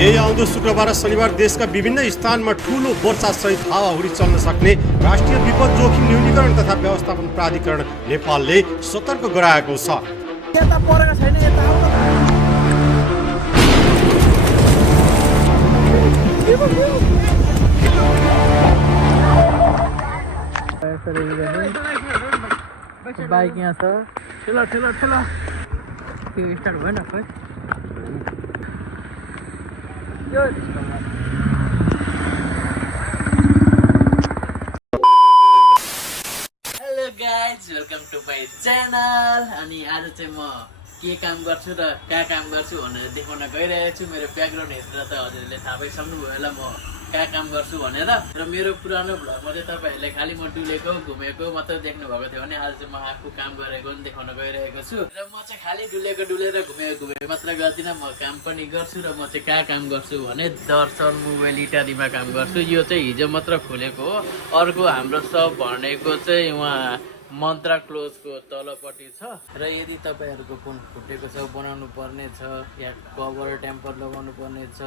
यही आउँदो शुक्रबार र शनिबार देशका विभिन्न स्थानमा ठूलो वर्षासहित हावाहुरी चल्न सक्ने राष्ट्रिय विपद जोखिम न्यूनीकरण तथा व्यवस्थापन प्राधिकरण नेपालले सतर्क गराएको छ। यता परेको छैन, यता आउन बाइक यहाँ छ। ठेला ठेला ठेला त्यो स्टार्ट भएन खै। Hello guys, welcome to my channel. अनि आज चाहिँ म के काम गर्छु र कहाँ काम गर्छु भनेर देखाउन गइरहेको छु। मेरो ब्याकग्राउन्ड हेरेर त हजुरहरूले थाहा पाइसक्नुभयो होला म कहाँ काम गर्छु भनेर। र मेरो पुरानो भ्लगमा चाहिँ तपाईँहरूले खालि म डुलेको घुमेको मात्र देख्नुभएको थियो भने आज चाहिँ म आफू काम गरेको पनि देखाउन गइरहेको छु। र म चाहिँ खालि डुलेको डुलेर घुमेको मात्र गर्दिनँ, म काम पनि गर्छु। र म चाहिँ कहाँ काम गर्छु भने दर्शन मोबाइल इटारीमा काम गर्छु। यो चाहिँ हिजो मात्र खोलेको हो। अर्को हाम्रो सब भनेको चाहिँ उहाँ मन्त्रा क्लोजको तलपट्टि छ। र यदि तपाईँहरूको फोन फुटेको छ, बनाउनु पर्ने छ, या कभर टेम्पर लगाउनु पर्ने छ,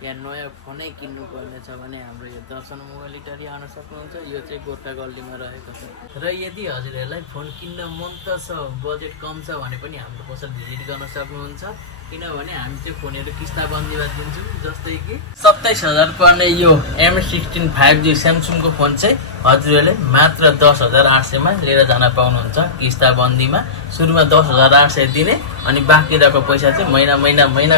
या नयाँ फोनै किन्नु पर्ने छ भने हाम्रो यो दर्शन मोबाइल इटारी आउन सक्नुहुन्छ। यो चाहिँ गोर्खा गल्लीमा रहेको छ। र यदि हजुरहरूलाई फोन किन्न मन त छ, बजेट कम छ भने पनि हाम्रो पसल भिजिट गर्न सक्नुहुन्छ। किनभने हामी चाहिँ फोनहरू किस्ताबन्दीमा दिन्छौँ। जस्तै कि 27,000 पर्ने यो M16 5G स्यामसङको फोन चाहिँ हजुरहरूले मात्र 10,800मा लिएर जान पाउनुहुन्छ किस्ताबन्दीमा। सुरुमा 10,800 दिने अनि बाँकी रहेको पैसा चाहिँ महिना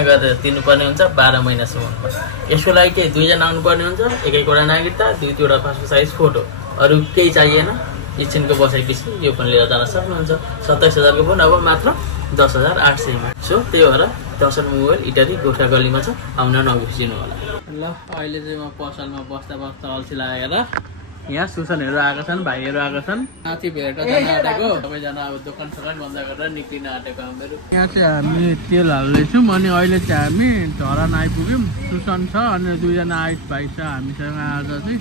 गरेर दिनुपर्ने हुन्छ 12 महिनासम्ममा। यसको लागि केही दुईजना आउनुपर्ने हुन्छ, एक-एकवटा नागरिकता, 2-3वटा पासपोर्ट साइज फोटो, अरू केही चाहिएन। एकछिनको बसाइपछि यो फोन लिएर जान सक्नुहुन्छ। 27,000को फोन अब मात्र 10,800मा। सो त्यही भएर दर्शन मोबाइल इटारी गोर्खा गल्लीमा छ, आउन नबिर्सिनु होला। ल अहिले चाहिँ म पसलमा बस्दा अल्छी लागेर यहाँ सुसनहरू आएका छन्, भाइहरू आएका छन्। माथि भेट जान आँटेको, सबैजना अब दोकान सोकान बन्द गरेर निक्लिन आँटेको हामीहरू। यहाँ चाहिँ हामी तेल हाल्दैछौँ। अनि अहिले चाहिँ हामी धरान आइपुग्यौँ। सुसन छ अनि दुईजना आइस भाइ छ हामीसँग आज चाहिँ।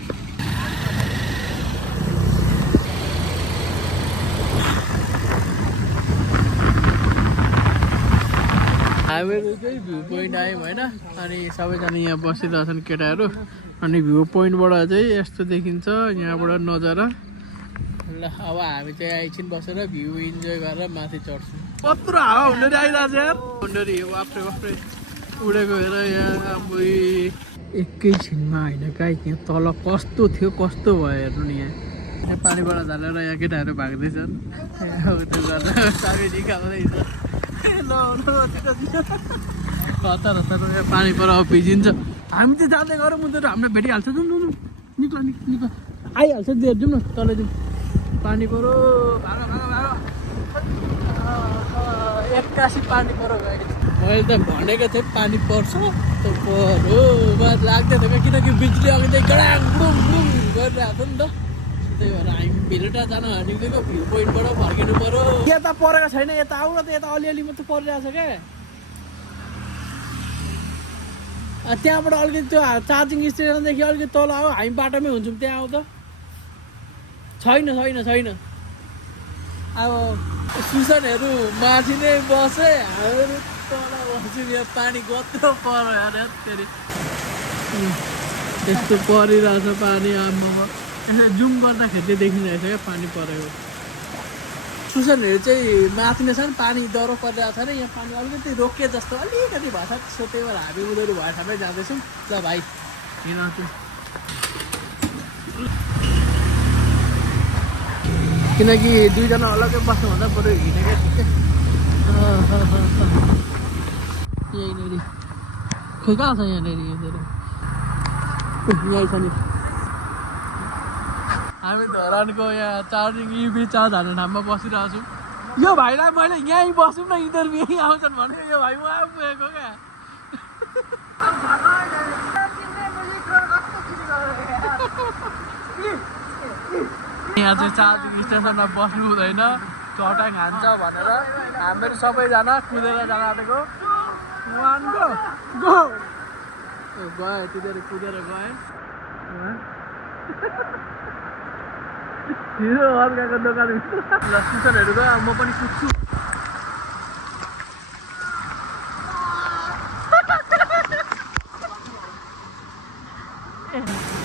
हामीहरू चाहिँ भ्यू पोइन्ट आयौँ होइन। अनि सबैजना यहाँ बसिरहेछन् केटाहरू। अनि भ्यू पोइन्टबाट चाहिँ यस्तो देखिन्छ यहाँबाट नजारा। ल अब हामी चाहिँ एकछिन बसेर भ्यू इन्जोय गरेर माथि चढ्छौँ। कत्रो हावा हुँदै आइरहेको छ यार। हुँदै बाफ्रे बाफ्रे उडेको हेर यहाँ। अब एकैछिनमा होइन गाई, यहाँ तल कस्तो थियो कस्तो भयो हेर्नु नि। यहाँ पानीबाट झालेर यहाँ केटाहरू भाग्दैछन्। सबै निकाल्दैछ। हतार हतार यहाँ पानी पर भिजिन्छ। हामी चाहिँ जाँदै गरौँ, उनीहरू हामीलाई भेटिहाल्छ। जाउँ जाउँ निक्ल निक्ल आइहाल्छ। जाउँ न तल जाउँ। पानी परो भाग भाग भाग। एक्कासी पानी परो गयो। मैले त भनेको थिएँ पानी पर्छ त परो लाग्दै थियो किनकि बिजुली अघि चाहिँ गडाङ गुडुङ गुडुङ गरिरहेको थियो नि त। त्यही भएर हामी भिलेटा जान निक्लेको। भ्यू पोइन्टबाट फर्किनु पऱ्यो। यता परेको छैन, यता आउन त यता अलिअलि मात्रै परिरहेको छ क्या। त्यहाँबाट अलिकति त्यो चार्जिङ स्टेसनदेखि अलिकति तल आऊ, हामी बाटोमै हुन्छौँ। त्यहाँ आऊ त। छैन छैन छैन। अब सुसनहरू माथि नै बसे, हामीहरू तल बस्छौँ। यहाँ पानी कत्रो पऱ्यो यार। यस्तो परिरहेछ पानी। आम्मामा यसो जुम गर्दाखेरि चाहिँ देखिरहेको छ क्या पानी परेको। सुसनहरू चाहिँ माथि नै छन्, पानी डह्रो परिरहेको छ अरे। यहाँ पानी अलिकति रोकिए जस्तो अलिकति भएको छ। सो त्यही भएर हामी उनीहरू भए ठाउँमै जाँदैछौँ। ल भाइ हिँड त्यो। किनकि दुईजना अलग्गै बस्नुभन्दा बरु हिँडेकै ठिकै। यहीँनिर खोइ कहाँ छ यहाँनिर। यहीँ छ नि। हामी धरानको यहाँ चार्जिङ इभी चार्ज हाल्ने ठाउँमा बसिरहेको छौँ। यो भाइलाई मैले यहीँ बसौँ न, यिनीहरू यहीँ आउँछन् भने यो भाइ उहाँ पुगेको क्या। यहाँ चाहिँ चार्जिङ स्टेसनमा बस्नु हुँदैन, चटा खान्छ भनेर हामीहरू सबैजना कुदेर जान आँटेको। वान गो गो गयो तिनीहरू कुदेर गए। हिरो अर्काको दोकान ल सुसनहरू गयो। म पनि कुद्छु।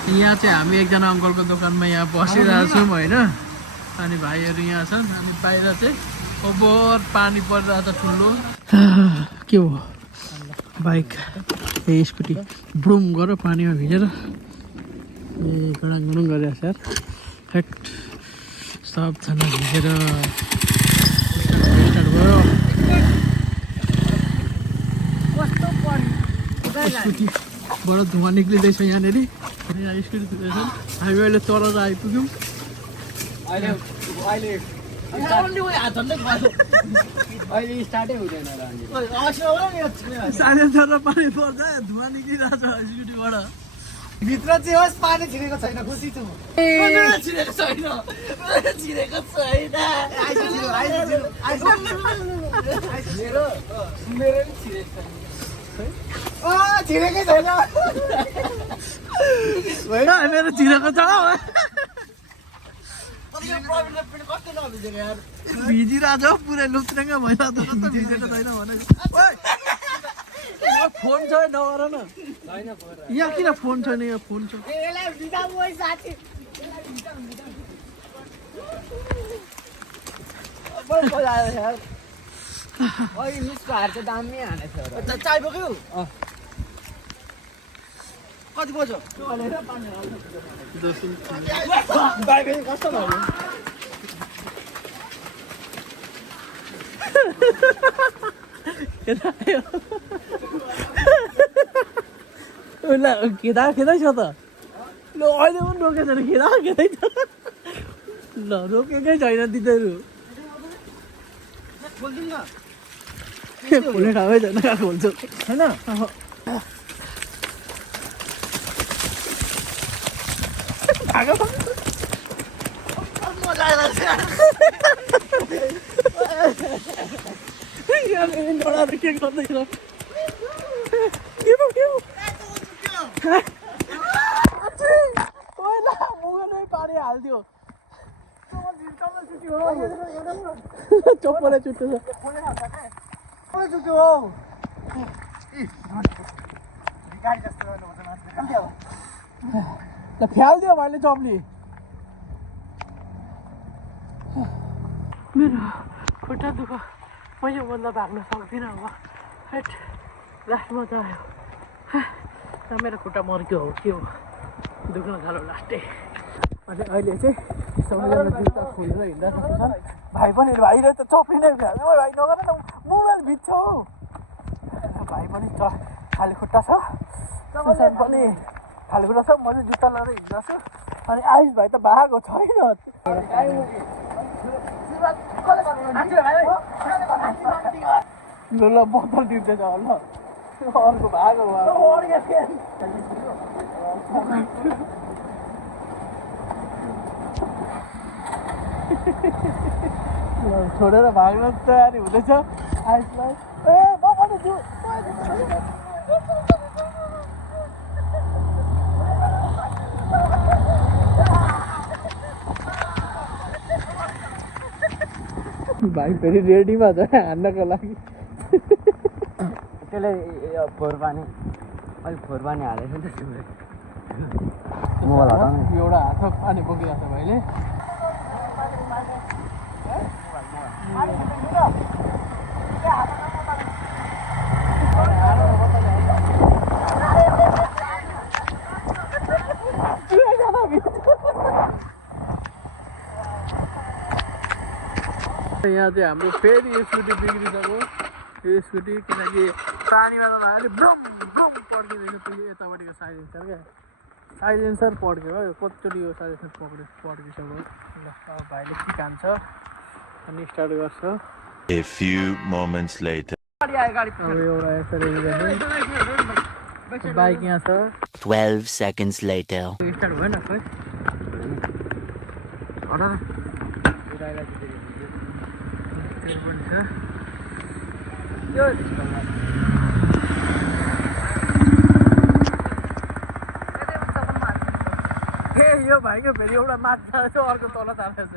यहाँ चाहिँ हामी एकजना अङ्कलको दोकानमा यहाँ बसिरहेको छौँ होइन अनि भाइहरू यहाँ छन् अनि बाहिर चाहिँ ओभर पानी परिरहेको छ ठुलो के हो बाइक ए स्कुटी ब्रुम गर पानीमा भिजेर ए गडाङ गडुङ गरिरहेको छ यार हेट सबजना भिजेर स्टार्ट भयो स्कुटीबाट धुवा निक्लिँदैछ यहाँनिर अनि यहाँ स्कुटी धुँदैछन् हामी अहिले तल आइपुग्यौँ साढे 4 पानी पर्छ धुवा निक्लिरहेछ स्कुटीबाट भित्र चाहिँ होस् पानी छिरेको छैन खुसी छु छिरेको छैन छिरेको छैन मेरो नि छिरेको छैन छिरेकै छैन होइन मेरो छिरेको छ कस्तो नभिजेको यार भिजिरहेछ हौ पुरै लुत्रेङ्ग भइरहेको छ त भिजेको छैन भने फोन छ नगर न यहाँ किन फोन छैन यहाँ फोन छ यसलाई भिजा मोइ साथी बल्ल आयो यार ओइ मिसको हार चाहिँ दामी हानेछ र चाइ बोक्यो कति बज्यो बाइक कस्तो भयो खेदा खेदै छ त ल अहिले पनि रोकेको छैन खेदा खेदै छ ल रोकेकै छैन तिनीहरू खोल्दिउँ न खोल्ने ठाउँै छैन कहाँ खोल्छु होइन के गर्दैछ पानी हालिदियो चप्पलै चुट्टो छ चुक्यो हौ भिखारी जस्तो गर्नुपर्छ मान्छे ल फ्यालिदियो भाइले चप्ली मेरो खुट्टा दुःख मैले भन्दा भाग्न सक्दिनँ अब हेट लास्टमा त आयो मेरो खुट्टा मर्क्यो हो के हो दुख्न थाल्यो लास्टै अनि अहिले चाहिँ सबैजना जुत्ता खोलेर हिँड्दा सक्छन् भाइ पनि भाइले त चप्ली नै फ्याल्यो भाइ नगर त मोबाइल भिज्छ हौ भाइ पनि खाली खुट्टा छ सुशान्त पनि खाली खुट्टा छ म चाहिँ जुत्ता लगाएर हिँड्दैछु अनि आयुष भाइ त भएको छैन ल बोतल टिप्दैछ होला अर्को भागो छोडेर भाग्न तयारी हुँदैछ आइसलाई ए म पनि छु भाइ फेरि रेडीमा छ हान्नको लागि त्यसले फोहोर पानी अलिक फोहोर पानी हालेको नि त मोबाइल हटाउनु एउटा हातमा पानी बोकिरहेको छ भाइले यहाँ चाहिँ हाम्रो फेरि स्कुटी बिग्रिसक्यो यो स्कुटी किनकि पानीमा नलाग्यो ब्रुम ब्रुम पड्किँदैछ त्यो यतापट्टिको साइलेन्सर क्या साइलेन्सर पड्क्यो हो कतिचोटि यो साइलेन्सर पड्किसक्यो ल अब भाइले के कान्छ अनि स्टार्ट गर्छ A few moments later. अब एउटा यसरी बाइक यहाँ छ 12 seconds later. स्टार्ट भएन खै हटा पनि छ यो भाइको फेरि एउटा माथि छ अर्को तल तानेछ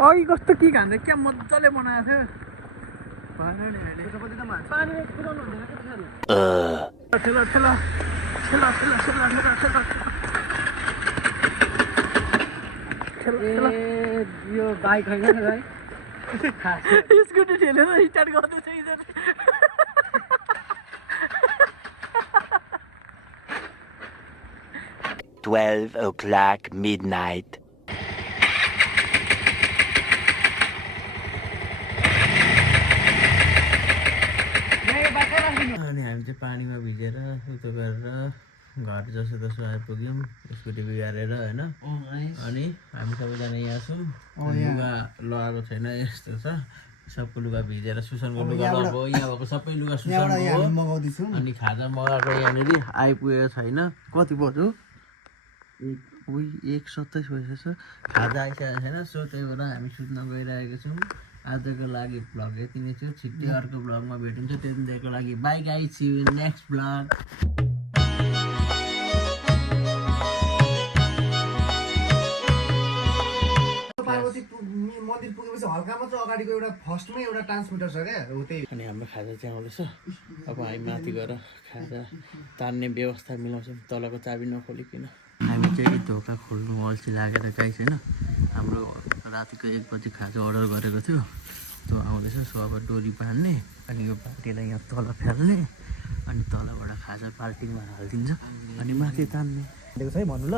अघि कस्तो के खान्छ क्या मजाले बनाएको थियो ठेला ठेला ठेला ठेला ठेला ठेला ठेला ठेला यो बाइक होइन नि भाइ स्कुटी ठेलेर स्टार्ट गर्दैछ इधर 12 o'clock midnight. अनि हामी चाहिँ पानीमा भिजेर उतो गरेर घर जसो तसो आइपुग्यौँ स्कुटी बिगारेर होइन अनि हामी सबैजना यहाँ छौँ लुगा लगाएको छैन यस्तो छ सबको लुगा भिजेर सुसनको लुगा लगाएको यहाँ भएको सबै लुगा सुसनको अनि खाजा मगाएको यहाँनिर आइपुगेको छैन कति बज्यो 1:27 भइसकेछ खाजा आइसकेको छैन सो त्यही भएर हामी सुत्न गइरहेको छौँ आजको लागि भ्लग यति नै थियो छिट्टै अर्को भ्लगमा भेटिन्छ त्यतिखेरको लागि bye guys see you next vlog Parvati मन्दिर पुगेपछि हल्का मात्र अगाडिको एउटा फर्स्टमै एउटा ट्रान्समिटर छ क्या हो त्यही अनि हाम्रो खाजा चाहिँ आउँदैछ अब हामी माथि गएर खाजा तान्ने व्यवस्था मिलाउँछौँ तलको चाबी नखोलिकन हामी चाहिँ ढोका खोल्नु अल्छी लागेर गाई छैन हाम्रो रातिको 1 बजी खाजा अर्डर गरेको थियो त्यो आउँदैछ सो अब डोरी बाँध्ने अनि यो बाल्टीलाई यहाँ तल फ्याल्ने अनि तलबाट खाजा बाल्टीमा हालिदिन्छ अनि माथि तान्ने दिएको छ है भन्नु ल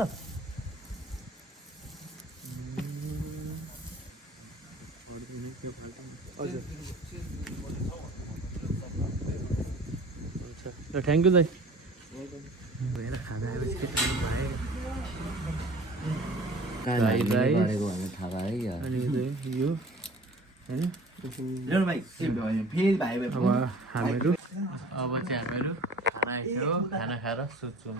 ल थ्याङ्क यू दाइ भएर खाजा आएपछि के गरेको भने थाहा भयो है यार अनि यो होइन ल्याउनु भाइ फेरि भाइ अब हामीहरू खाना आइसक्यो खाना खाएर सुत्छौँ